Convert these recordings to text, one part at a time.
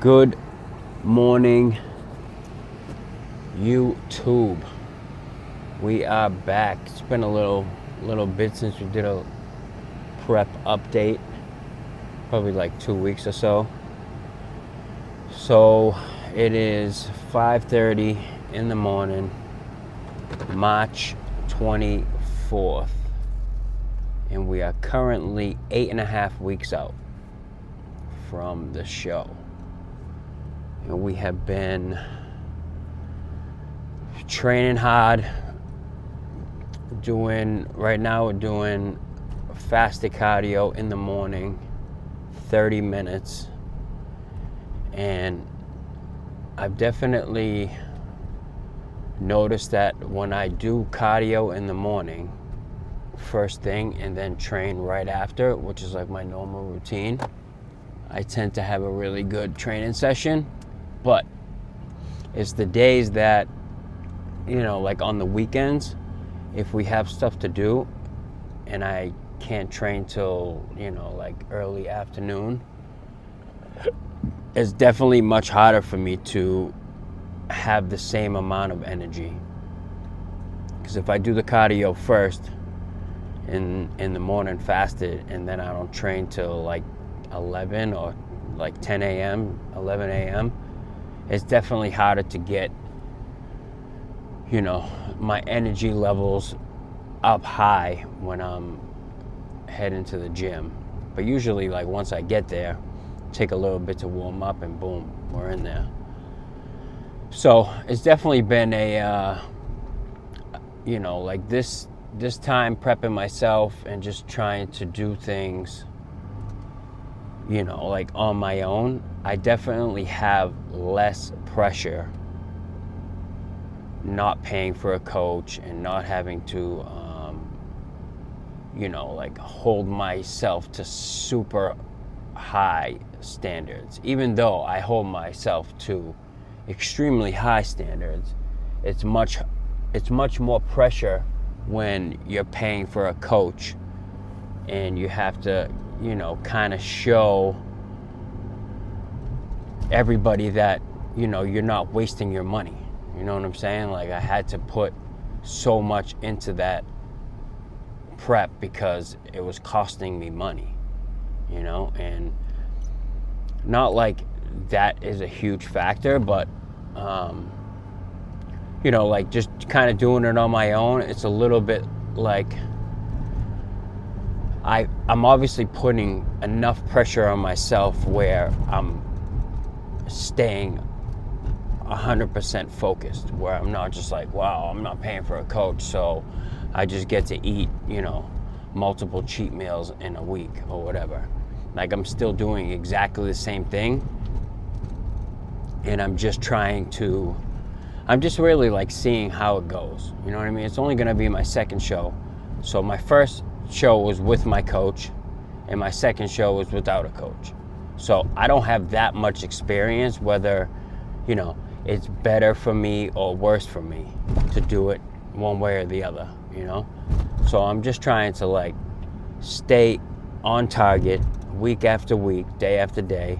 Good morning, YouTube. We are back. It's been a little bit since we did a prep update, probably like 2 weeks or so. So it is 5:30 in the morning, March 24th, and we are currently 8.5 weeks out from the show. And we have been training hard, right now we're doing fasted cardio in the morning, 30 minutes. And I've definitely noticed that when I do cardio in the morning, first thing, and then train right after, which is like my normal routine, I tend to have a really good training session. But it's the days that, like on the weekends, if we have stuff to do and I can't train till, like early afternoon, it's definitely much harder for me to have the same amount of energy. Because if I do the cardio first in the morning fasted, and then I don't train till like 11 or like 10 a.m., 11 a.m., it's definitely harder to get, my energy levels up high when I'm heading to the gym. But usually, like, once I get there, take a little bit to warm up, and boom, we're in there. So it's definitely been a, like this time prepping myself and just trying to do things, like on my own. I definitely have less pressure not paying for a coach and not having to, like hold myself to super high standards. Even though I hold myself to extremely high standards, it's much more pressure when you're paying for a coach and you have to, kind of show everybody that, you're not wasting your money. You know what I'm saying? Like, I had to put so much into that prep because it was costing me money, and not like that is a huge factor, but, like just kind of doing it on my own, it's a little bit like I'm obviously putting enough pressure on myself where I'm staying 100% focused, where I'm not just like, wow, I'm not paying for a coach, so I just get to eat, multiple cheat meals in a week or whatever. Like, I'm still doing exactly the same thing, and I'm just really like seeing how it goes. You know what I mean? It's only going to be my second show. So my first show was with my coach, and my second show was without a coach. So I don't have that much experience whether, it's better for me or worse for me to do it one way or the other, So I'm just trying to like stay on target week after week, day after day,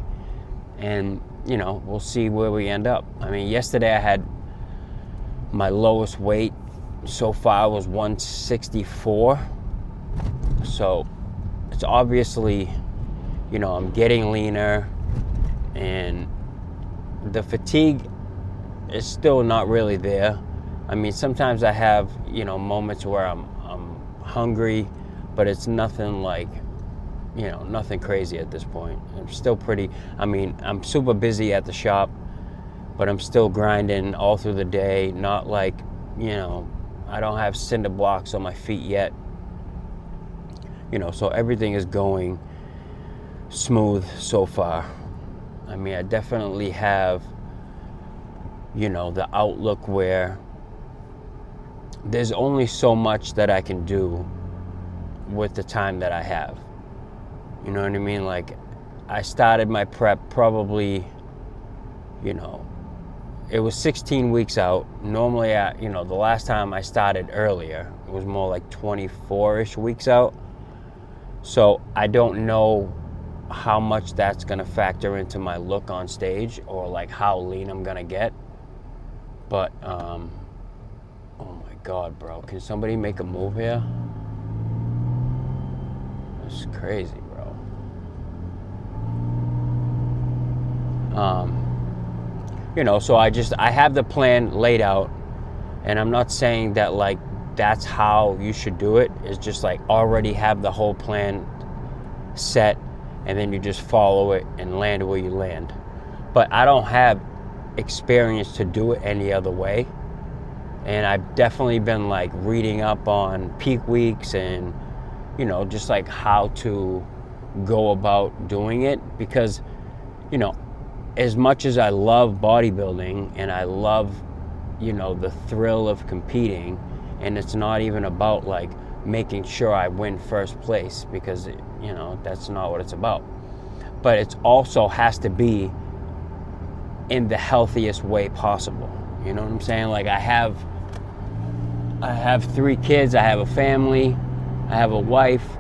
and, we'll see where we end up. I mean, yesterday I had my lowest weight so far was 164. So it's obviously, I'm getting leaner, and the fatigue is still not really there. I mean, sometimes I have, moments where I'm hungry, but it's nothing like, nothing crazy at this point. I'm super busy at the shop, but I'm still grinding all through the day. Not like, I don't have cinder blocks on my feet yet. So everything is going smooth so far. I mean, I definitely have, the outlook where there's only so much that I can do with the time that I have. You know what I mean? Like, I started my prep probably, it was 16 weeks out. Normally, the last time I started earlier, it was more like 24-ish weeks out. So I don't know how much that's gonna factor into my look on stage, or like how lean I'm gonna get. But oh my God, bro, can somebody make a move here? That's crazy, bro. So I have the plan laid out, and I'm not saying that like that's how you should do it. It's just like already have the whole plan set, and then you just follow it and land where you land. But I don't have experience to do it any other way, and I've definitely been like reading up on peak weeks and just like how to go about doing it, because as much as I love bodybuilding and I love the thrill of competing, and it's not even about like making sure I win first place, because that's not what it's about, but it also has to be in the healthiest way possible. You know what I'm saying? Like I have 3 kids, I have a family, I have a wife,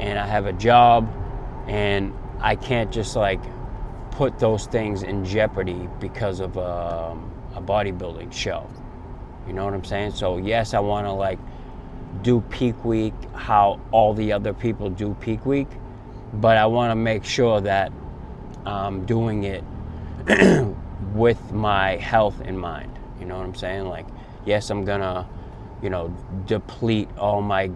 and I have a job, and I can't just like put those things in jeopardy because of a bodybuilding show. You know what I'm saying? So yes, I want to like do peak week how all the other people do peak week, but I want to make sure that I'm doing it with my health in mind. You know what I'm saying? Like, yes, I'm gonna deplete all my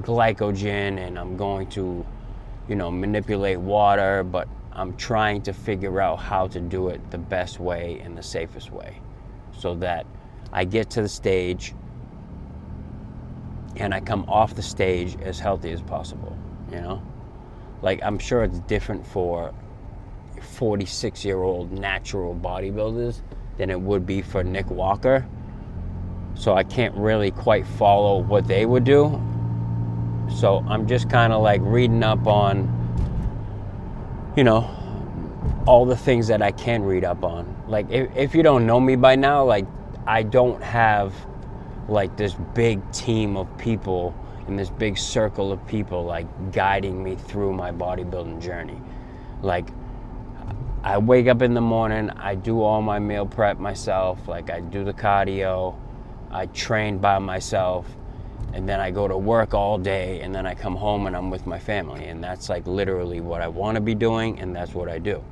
glycogen, and I'm going to manipulate water, but I'm trying to figure out how to do it the best way and the safest way, so that I get to the stage and I come off the stage as healthy as possible. Like I'm sure it's different for 46-year-old natural bodybuilders than it would be for Nick Walker, so I can't really quite follow what they would do. So I'm just kind of like reading up on all the things that I can read up on. Like if you don't know me by now, like I don't have like this big team of people and this big circle of people like guiding me through my bodybuilding journey. Like I wake up in the morning, I do all my meal prep myself, like I do the cardio, I train by myself, and then I go to work all day, and then I come home and I'm with my family, and that's like literally what I want to be doing, and that's what I do.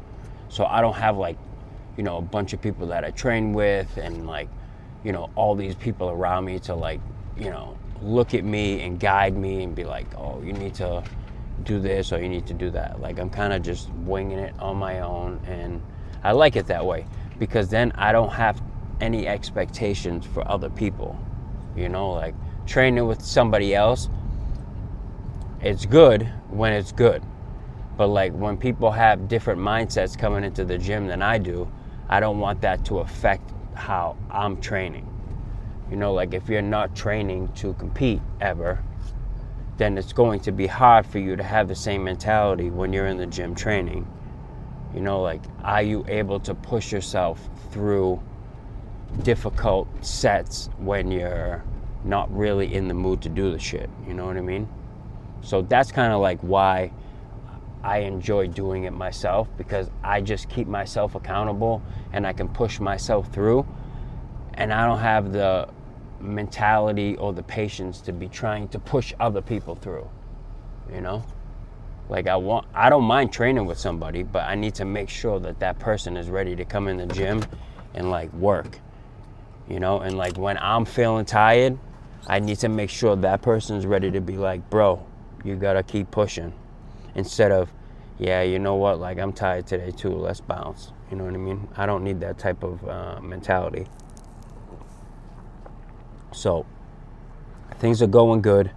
So I don't have like a bunch of people that I train with, and like all these people around me to like look at me and guide me and be like, oh, you need to do this or you need to do that. Like I'm kind of just winging it on my own, and I like it that way, because then I don't have any expectations for other people. Like training with somebody else, it's good when it's good, but like when people have different mindsets coming into the gym than I do, I don't want that to affect how I'm training. Like if you're not training to compete ever, then it's going to be hard for you to have the same mentality when you're in the gym training. Like, are you able to push yourself through difficult sets when you're not really in the mood to do the shit? You know what I mean? So that's kind of like why I enjoy doing it myself, because I just keep myself accountable and I can push myself through, and I don't have the mentality or the patience to be trying to push other people through. Like I don't mind training with somebody, but I need to make sure that that person is ready to come in the gym and like work, and like when I'm feeling tired, I need to make sure that person's ready to be like, bro, you gotta keep pushing, instead of, yeah, you know what, like I'm tired today too, let's bounce. You know what I mean? I don't need that type of mentality. So things are going good.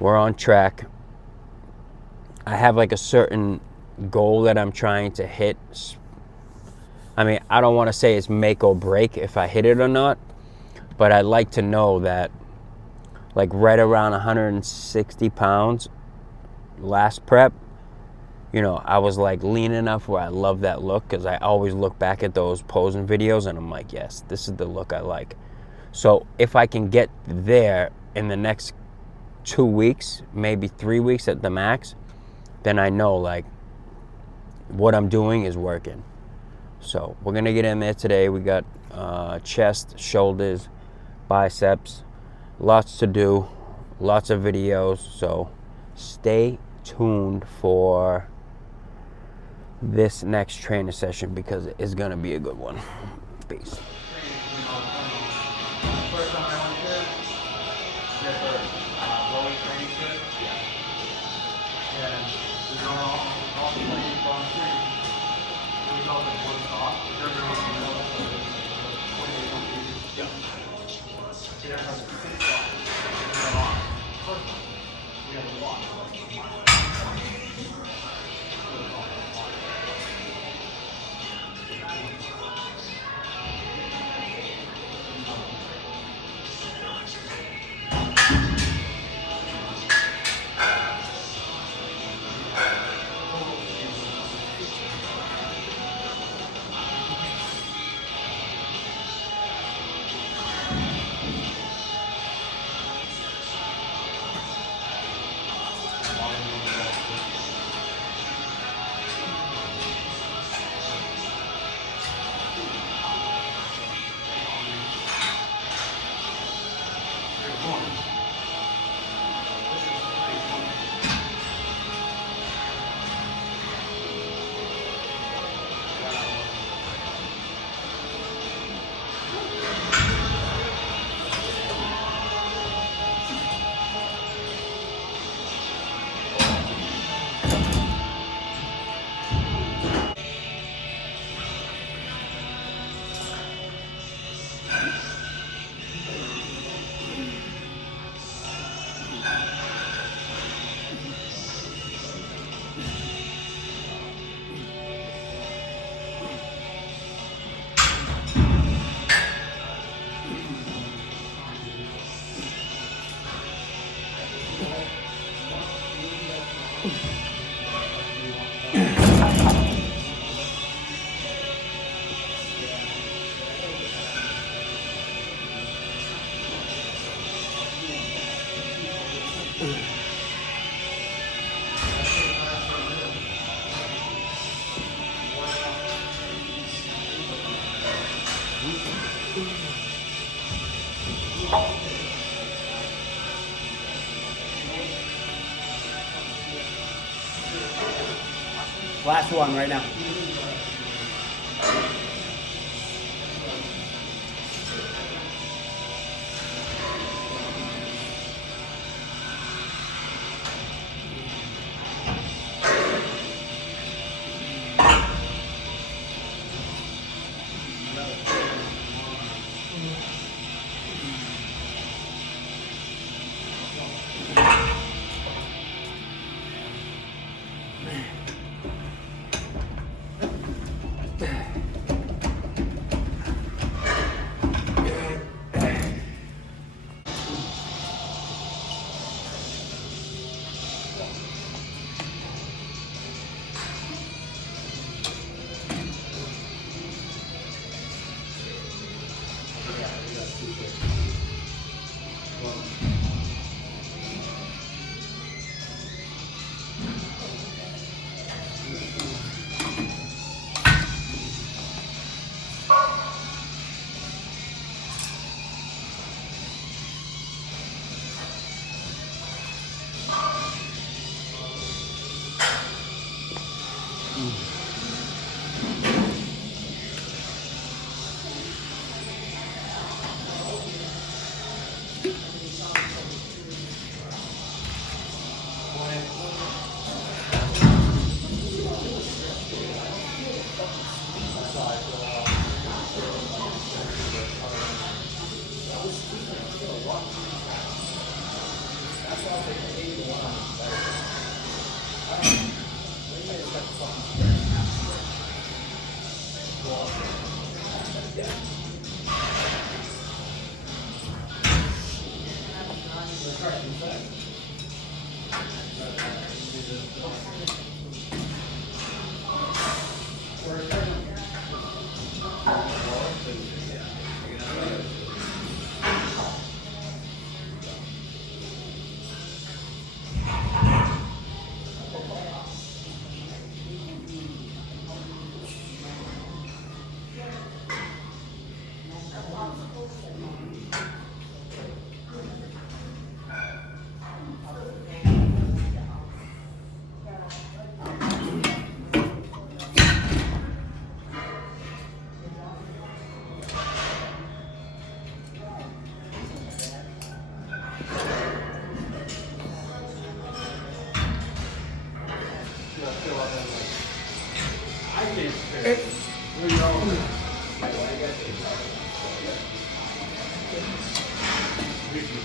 We're on track. I have like a certain goal that I'm trying to hit. I mean, I don't want to say it's make or break if I hit it or not, but I'd like to know that like right around 160 pounds last prep, I was like lean enough where I love that look, because I always look back at those posing videos and I'm like, yes, this is the look I like. So if I can get there in the next 2 weeks, maybe 3 weeks at the max, then I know like what I'm doing is working. So we're gonna get in there today. We got chest, shoulders, biceps, lots to do, lots of videos. So stay tuned for this next training session because it's gonna be a good one. Peace. Last one right now.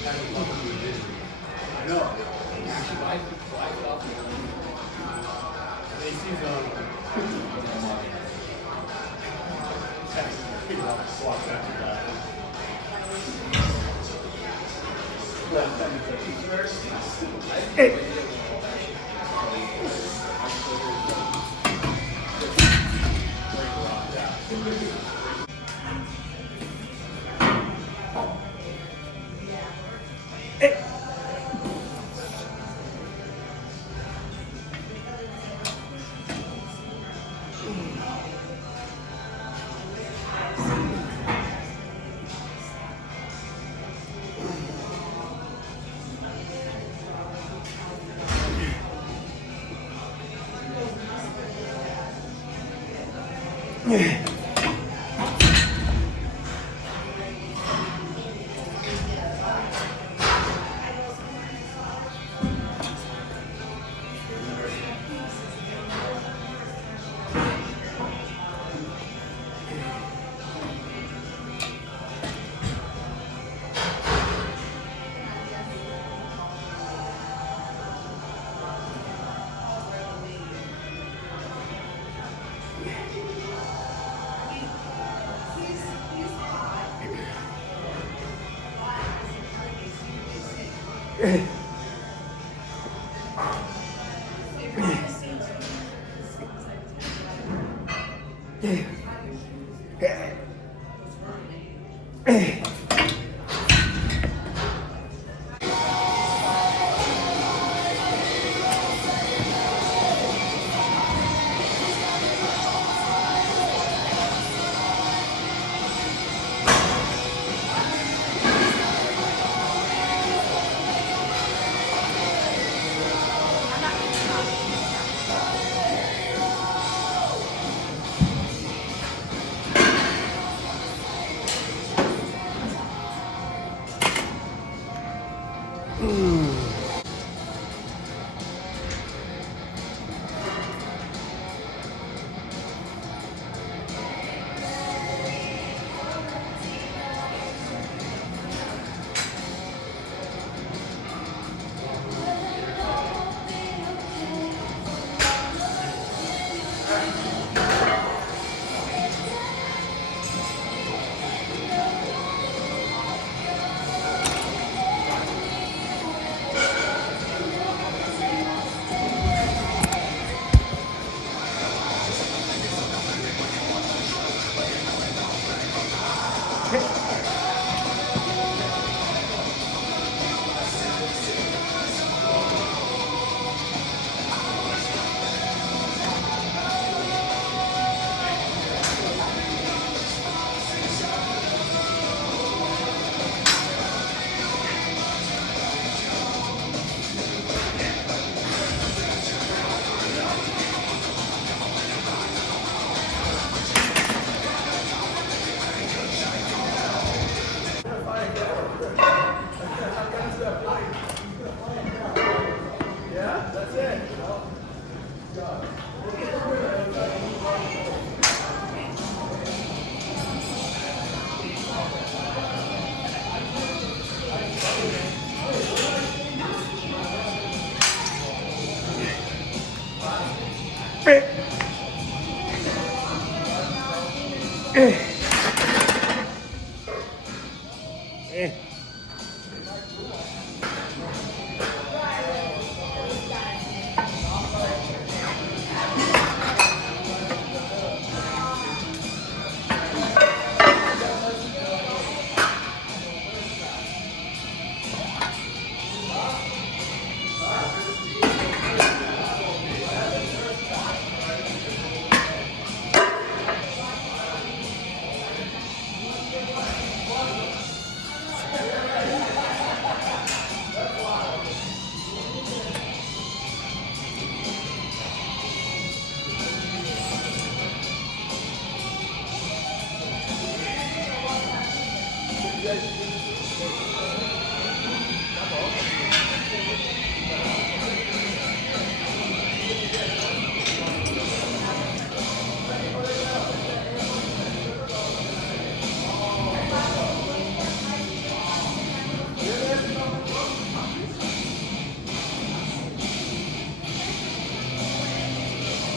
I know. Actually, why coffee? They see the. Walk back to that. Hey.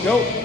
Go.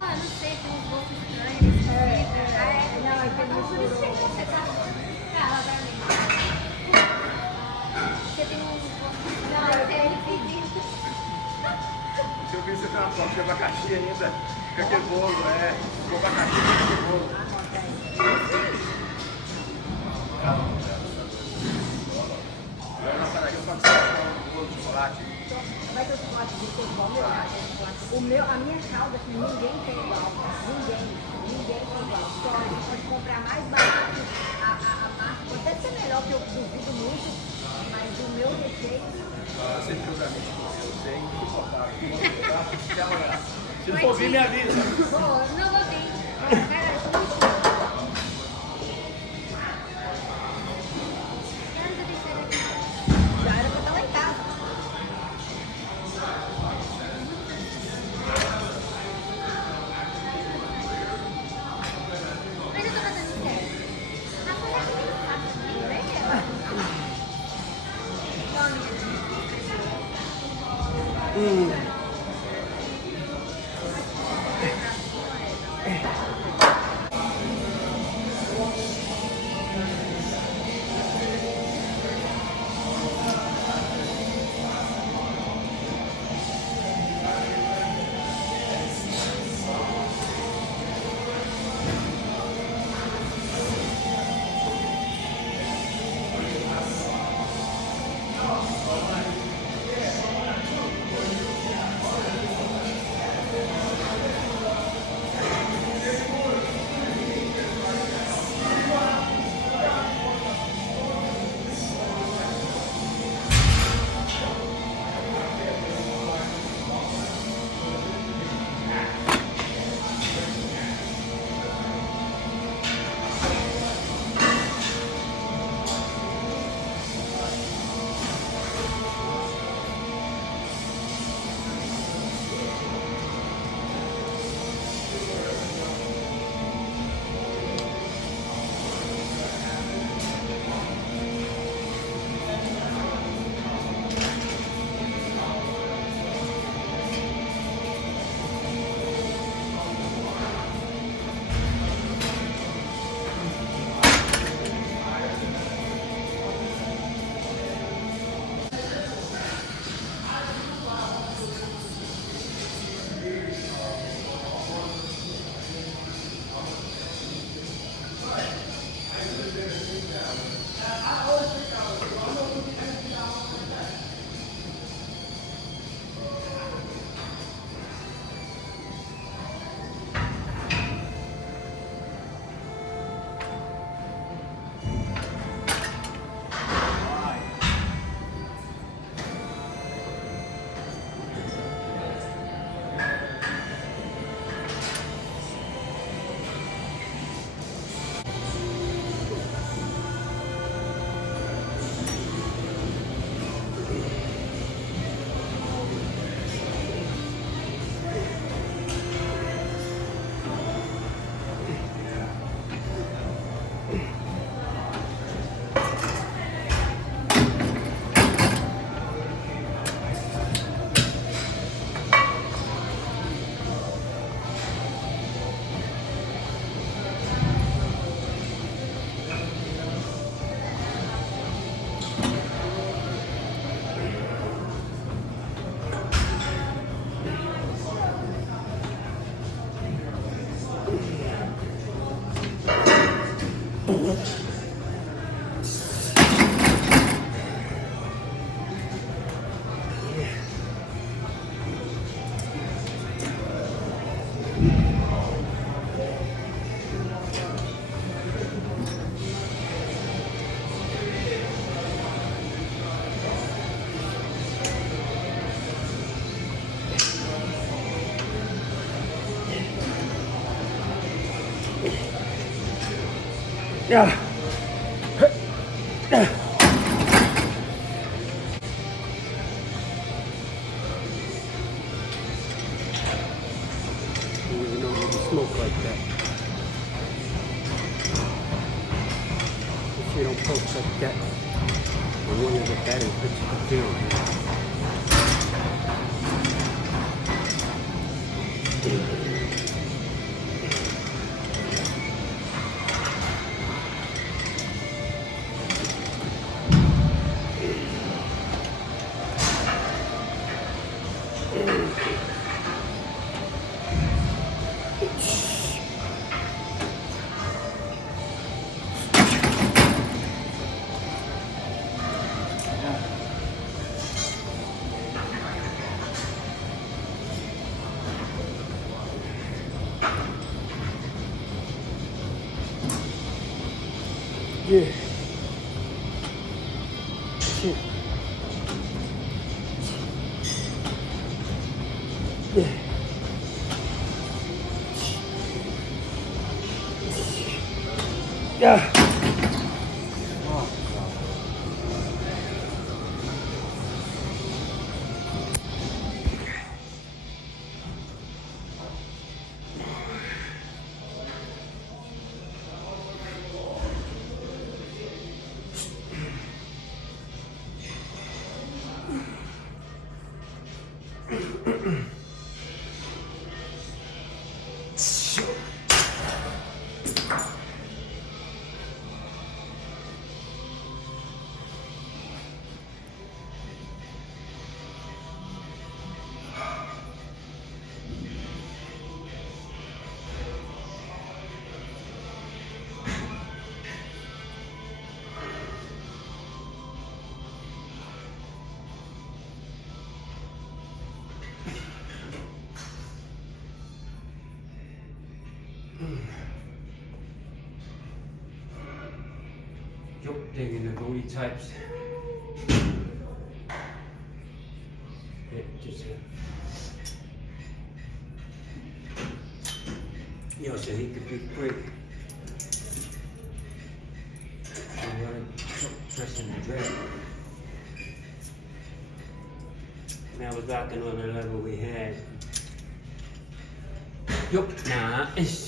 Ah, não sei, tem uns gostos estranhos. Não, é por isso que você tá. Ela vai me. Você tem uns gostos estranhos. É infinito. Se eu vi você na foto de abacaxi ainda, com aquele bolo, com abacaxi com aquele bolo. Agora na padaria eu faço um bolo de chocolate. Vai ter o chocolate de ser igual ao meu. A minha calda, que ninguém tem igual. Ninguém tem igual. Só a gente pode comprar mais barato. A massa pode até ser melhor, que eu duvido muito, mas o meu recheio. Você seguramente eu sei, insuportável. Se não for vir, me avisa. Não vou vir. Cara, eu sou muito. Já era pra estar lá em casa. Mas eu tô fazendo sério. A folha que me faz, nem ela. don't even know you can smoke like that. If you don't poke like that, I want to get that and put you down. Yeah. Shit. Yeah. Yeah. Yup, digging the booty types. Yeah, just yo, so he could be quick. I'm gonna pressing the drip. Now we're back on the level we had. Yup, nah, it's